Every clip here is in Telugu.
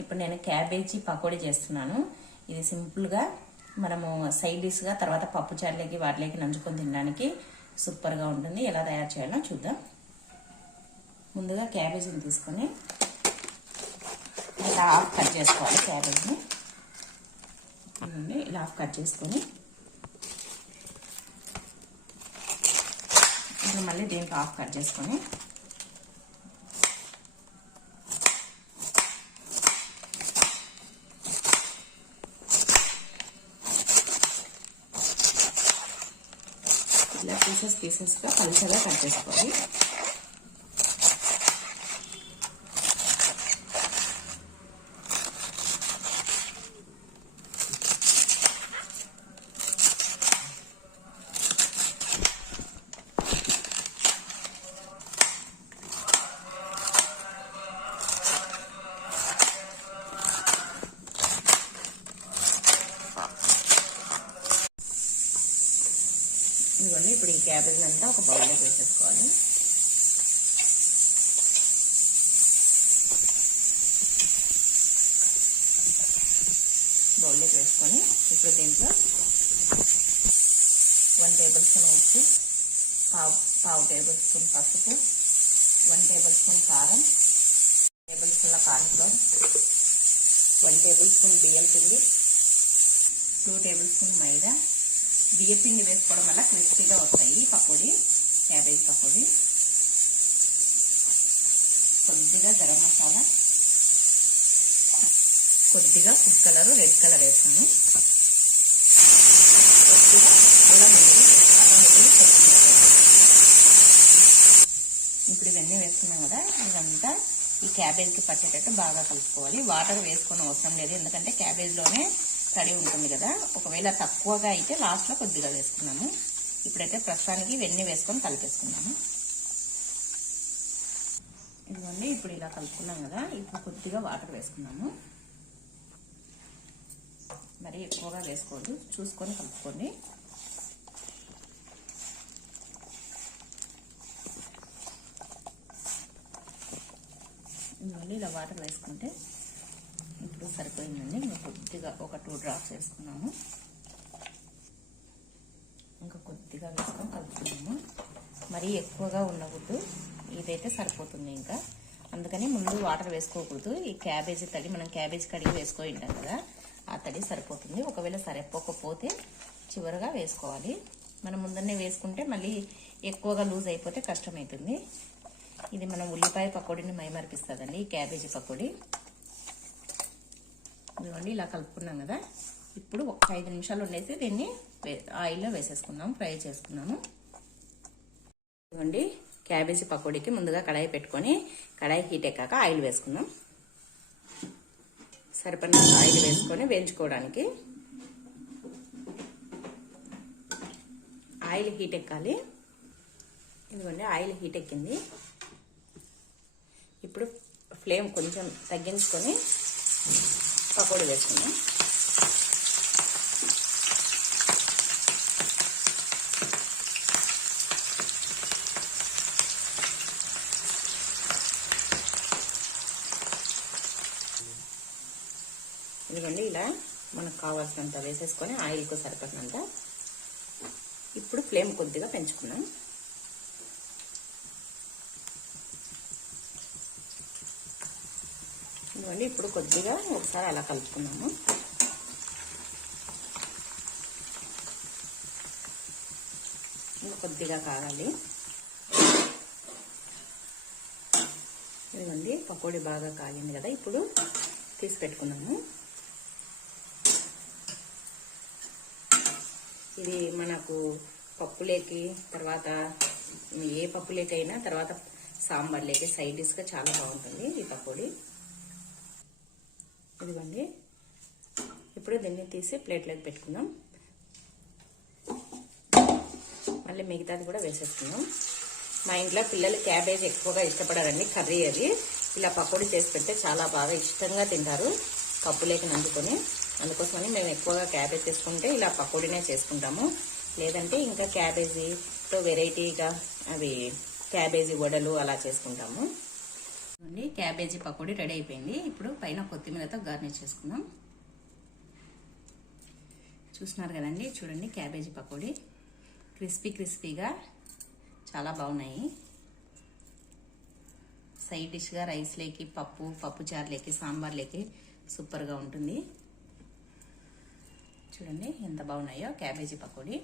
ఇప్పుడు నేను క్యాబేజీ పకోడీ చేస్తున్నాను. ఇది సింపుల్గా మనము సైడ్ డిష్గా తర్వాత పప్పు చారులకి వాటిలోకి నంచుకొని తినడానికి సూపర్గా ఉంటుంది. ఎలా తయారు చేయాలో చూద్దాం. ముందుగా క్యాబేజీని తీసుకొని ఇలా హాఫ్ కట్ చేసుకోవాలి. క్యాబేజీని ఇలా హాఫ్ కట్ చేసుకొని ఇప్పుడు మళ్ళీ దీంట్లో హాఫ్ కట్ చేసుకొని ఇలా పీసెస్గా పలుచగా కట్ చేసుకోవాలి. ఇదిగోండి, ఇప్పుడు ఈ క్యాబేజ్ అంతా ఒక బౌల్లోకి వేసేసుకోవాలి. బౌల్లోకి వేసుకొని ఇప్పుడు దీంట్లో 1 టేబుల్ స్పూన్ ఉప్పు, పావు టేబుల్ స్పూన్ పసుపు, 1 టేబుల్ స్పూన్ కారం, 1 టేబుల్ స్పూన్ల కార్న్ఫ్లోర్, 1 టేబుల్ స్పూన్ బియ్యం పిండి, 2 టేబుల్ స్పూన్ మైదా. బియ్య పిండి వేసుకోవడం వల్ల క్రిస్పీగా వస్తాయి పకోడీ, క్యాబేజ్ పకోడీ. కొద్దిగా గరం మసాలా, కొద్దిగా ఫుడ్ కలర్ రెడ్ కలర్ వేస్తాను, కొద్దిగా అల్లం వెల్లుల్లి ఇప్పుడు ఇవన్నీ వేసుకున్నాం కదా, ఇదంతా ఈ క్యాబేజ్కి పట్టేటట్టు బాగా కలుపుకోవాలి. వాటర్ వేసుకునే అవసరం లేదు, ఎందుకంటే క్యాబేజ్లోనే తడి ఉంటుంది కదా. ఒకవేళ తక్కువగా అయితే లాస్ట్లో కొద్దిగా వేసుకున్నాము. ఇప్పుడైతే ప్రస్తుతానికి ఇవన్నీ వేసుకొని కలిపేసుకున్నాము. ఇదిగోండి, ఇప్పుడు ఇలా కలుపుకున్నాం కదా, ఇప్పుడు కొద్దిగా వాటర్ వేసుకున్నాము. మరి ఎక్కువగా వేసుకోవద్దు, చూసుకొని కలుపుకోండి. ఇదిగోండి, ఇలా వాటర్ వేసుకుంటే ఇప్పుడు సరిపోయిందండి. ఇంకా కొద్దిగా ఒక 2 డ్రాప్స్ వేసుకున్నాము, ఇంకా కొద్దిగా వేసుకొని కలుపుకున్నాము. మరీ ఎక్కువగా ఉండకూడదు, ఇదైతే సరిపోతుంది. ఇంకా అందుకని ముందు వాటర్ వేసుకోకూడదు. ఈ క్యాబేజీ తడి మనం క్యాబేజీ కడిగి వేసుకొని ఉంటాం కదా, ఆ తడి సరిపోతుంది. ఒకవేళ సరిపోకపోతే చివరిగా వేసుకోవాలి. మనం ముందరనే వేసుకుంటే మళ్ళీ ఎక్కువగా లూజ్ అయిపోతే కష్టమవుతుంది. ఇది మనం ఉల్లిపాయ పకోడీని మైమరిపిస్తుందండి ఈ క్యాబేజీ పకోడీ. ఇదిగోండి, ఇలా కలుపుకున్నాం కదా, ఇప్పుడు ఒక 5 నిమిషాలు ఉండేసి దీన్ని ఆయిల్లో వేసేసుకున్నాము, ఫ్రై చేసుకున్నాము. ఇదిగోండి, క్యాబేజీ పకోడీకి ముందుగా కడాయి పెట్టుకొని కడాయి హీట్ ఎక్కాక ఆయిల్ వేసుకున్నాం. సరిపడిన ఆయిల్ వేసుకొని వేయించుకోవడానికి. ఆయిల్ హీట్ ఎక్కాలి. ఇదిగోండి, ఆయిల్ హీట్ ఎక్కింది. ఇప్పుడు ఫ్లేమ్ కొంచెం తగ్గించుకొని పకోడీ వేసుకున్నాం. ఇదిగోండి, ఇలా మనకు కావాల్సినంత వేసేసుకొని ఆయిల్కు సరిపడినంత. ఇప్పుడు ఫ్లేమ్ కొద్దిగా పెంచుకున్నాం. ఇదిగోండి, ఇప్పుడు కొద్దిగా ఒకసారి అలా కలుపుకున్నాము. ఇంకా కొద్దిగా కాగాలి. ఇదిగోండి, పకోడీ బాగా కాగింది కదా, ఇప్పుడు తీసి పెట్టుకున్నాము. ఇది మనకు పప్పులేకి తర్వాత ఏ పప్పులేకైనా తర్వాత సాంబార్లేకి సైడ్ డిష్గా చాలా బాగుంటుంది ఈ పకోడీ. ఇదిగోండి, ఇప్పుడు దీన్ని తీసి ప్లేట్లోకి పెట్టుకుందాం. మళ్ళీ మిగతాది కూడా వేసేసుకుందాం. మా ఇంట్లో పిల్లలు క్యాబేజ్ ఎక్కువగా ఇష్టపడారండి, కర్రీ అది. ఇలా పకోడీ చేసి పెడితే చాలా బాగా ఇష్టంగా తింటారు పప్పులేకి నంచుకొని. అందుకోసమని మేము ఎక్కువగా క్యాబేజ్ చేసుకుంటే ఇలా పకోడీనే చేసుకుంటాము. లేదంటే ఇంకా క్యాబేజీతో వెరైటీగా అవి క్యాబేజీ వడలు అలా చేసుకుంటాము. క్యాబేజీ పకోడీ రెడీ అయిపోయింది. ఇప్పుడు పైన కొత్తిమీరతో గార్నిష్ చేసుకుందాం. చూస్తున్నారు కదండి, చూడండి క్యాబేజీ పకోడీ క్రిస్పీగా చాలా బాగున్నాయి. సైడ్ డిష్గా రైస్లోకి, పప్పు చారులోకి, సాంబార్లోకి సూపర్గా ఉంటుంది. చూడండి ఎంత బాగున్నాయో క్యాబేజీ పకోడీ.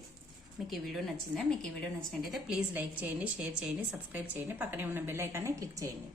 మీకు ఈ వీడియో నచ్చిందా? మీకు ఈ వీడియో నచ్చినట్టయితే ప్లీజ్ లైక్ చేయండి, షేర్ చేయండి, సబ్స్క్రైబ్ చేయండి, పక్కనే ఉన్న బెల్ ఐకాన్ని క్లిక్ చేయండి.